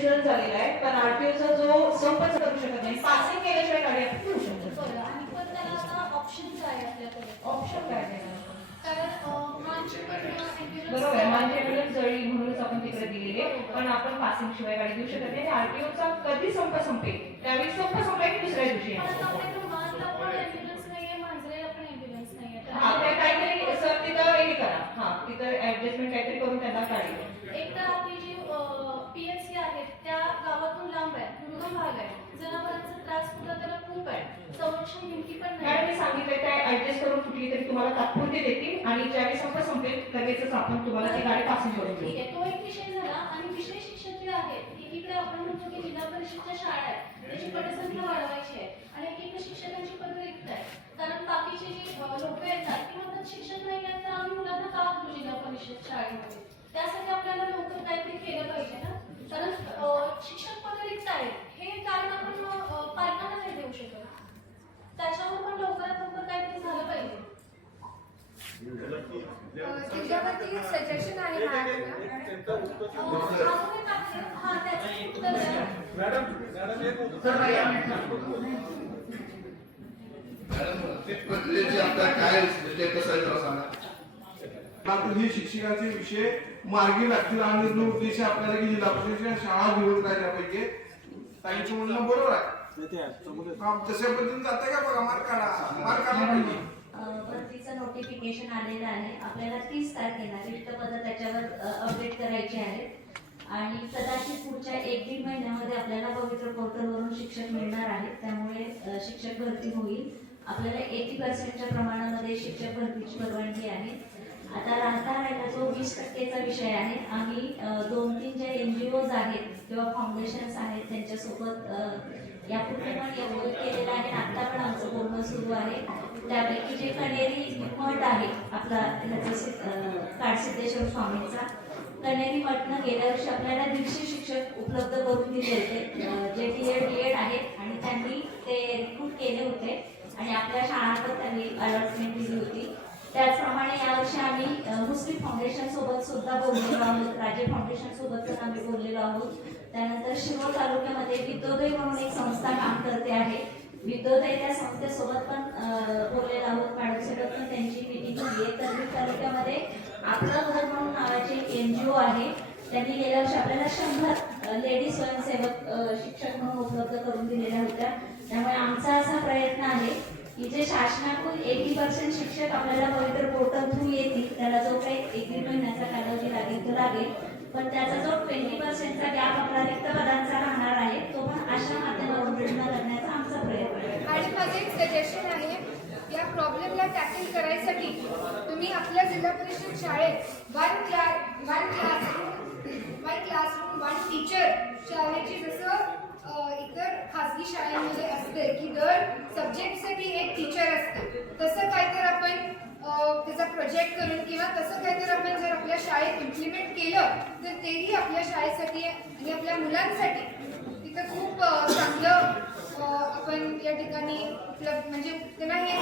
उशीर झालेला आहे, पण आरटीओचा जो संपच करू शकत नाही, पासिंग केल्याशिवाय गाडी आपण घेऊ शकतो. बरं, आणि पण त्याला आता ऑप्शन्स आहे आपल्याकडे. ऑप्शन काय देणार? कारण मानची बरोबर आहे, माझी ॲम्ब्युलन्स जळली म्हणूनच आपण तिकडे दिलेली आहे, पण आपण पासिंग शिवाय गाडी देऊ शकत नाही. आरटीओचा कधी संप संपेल त्यावेळी संप संपला की दुसऱ्या दिवशी आपल्याकडे मानला पण ॲम्ब्युलन्स नाहीये, मांजरेला पण ॲम्ब्युलन्स नाहीये. आपल्या काहीतरी सर तिथं हे करा, हा तिथं ऍडजस्टमेंट काहीतरी करून त्यांना काढेल. एक तर आपली जी पीएचसी आहे त्या गावातून लांब आहे, दुर्गम भाग आहे, जनावरांचा त्रास सुद्धा त्याला खूप आहे, संरक्षण भिंती पण मॅडम नाही. मी सांगितलं त्या ऍडजस्ट करून कुठली तरी तुम्हाला तात्पुरती देतील आणि ज्यावेळी संप संपेल लगेचच आपण तुम्हाला ती गाडी पासिंग करून ठीक देऊ. आहे, तो एक विषय झाला. आणि विषय शिक्षक जे आहेत, एकीकडे आपण म्हणतो की जिल्हा परिषदच्या शाळा आहेत त्याची पटसंख्या वाढवायची आहे, आणि एकीकडे शिक्षकांची पदं रिक्त आहे. कारण बाकीचे जी लोक येतात ती म्हणतात शिक्षक नाही आहेत तर आम्ही मुलांना का घालू जिल्हा परिषद शाळेमध्ये. त्यासाठी आपल्याला लवकर काहीतरी केलं पाहिजे ना, कारण शिक्षक पदं रिक्त आहेत हे कारण आपण पालकांना नाही देऊ शकत. त्याच्यावर पण लवकरात लवकर काहीतरी झालं पाहिजे. त्याच्यावरती सजेशन आहे हा, त्याचं उत्तर द्या. हे शिक्षकाचे विषय मार्गी लागतील आणि जो उद्देश आपल्याला की जिल्हा परिषदेच्या शाळा घेऊन राहिल्या पाहिजे. ताईचं म्हणणं बरोबर आहे. तशा पद्धतीने जाते का बघा, मार्क काढा पाहिजे. भरतीचं नोटिफिकेशन आलेलं आहे. आपल्याला 30 तारखेला रिक्त पदं त्याच्यावर अपडेट करायची आहेत आणि कदाचित पुढच्या 1-1.5 महिन्यामध्ये आपल्याला पवित्र पोर्टलवरून शिक्षक मिळणार आहेत. त्यामुळे शिक्षक भरती होईल. आपल्याला 80% प्रमाणामध्ये शिक्षक भरतीची परवानगी आहे. आता राहिला जो 20% विषय आहे. आम्ही 2-3 ज्या NGOज आहेत किंवा फाउंडेशन्स आहेत त्यांच्यासोबत यापूर्वी पण एवढं केलेलं आहे, आता पण आमचं बोलणं सुरू आहे. त्यापैकी जे कणेरी मठ आहे आपला काडसिद्धेश्वर स्वामींचा, कणेरी मठनं गेल्या वर्षी आपल्याला 150 शिक्षक उपलब्ध करून दिले होते जे DED आहेत आणि त्यांनी ते रिक्रूट केले होते आणि आपल्या शाळांवर त्यांनी अलॉटमेंट दिली होती. त्याचप्रमाणे यावर्षी आम्ही मुस्लिम फाउंडेशन सोबत सुद्धा बोललेलो आहोत, राजे फाउंडेशन सोबत पण आम्ही बोललेलो आहोत. त्यानंतर शिरोळ तालुक्यामध्ये विद्योदय म्हणून एक संस्था काम करते आहे. विद्योदय त्या संस्थेसोबत पण बोललेलो आहोत. मॅडमसोबत पण त्यांची मीटिंग झाली आहे. तर तालुक्यामध्ये आपलं घर म्हणून नावाची एक NGO आहे. त्यांनी गेल्या वर्षी आपल्याला 100 लेडी स्वयंसेवक शिक्षक म्हणून उपलब्ध करून दिलेल्या होत्या. त्यामुळे आमचा असा प्रयत्न आहे की जे शासनाकडून 80% शिक्षक आपल्याला पवित्र पोर्टल थ्रू येतील, त्याला जो काही 1-1.5 महिन्याचा कालावधी लागेल तो लागेल, पण त्याचा जो 20%चा गॅप आपला रिक्त पदांचा राहणार आहे तो पण अशा माध्यमातून पूर्ण करण्याचा आमचा प्रयत्न आहे. आणि माझं एक सजेशन आहे, या प्रॉब्लेमला टॅकल करायसाठी तुम्ही आपल्या जिल्हा परिषद शाळेत वन क्लासरूम 1 टीचर शाळेची जसं इतर खासगी शाळांमध्ये असते की दर सब्जेक्टसाठी एक टीचर असते, तसं काहीतरी आपण त्याचा प्रोजेक्ट करून किंवा तसं काहीतरी आपण जर आपल्या शाळेत इम्प्लिमेंट केलं तर तेही आपल्या शाळेसाठी आणि आपल्या मुलांसाठी तिथं खूप चांगलं आपण या ठिकाणी उपलब्ध म्हणजे त्यांना हे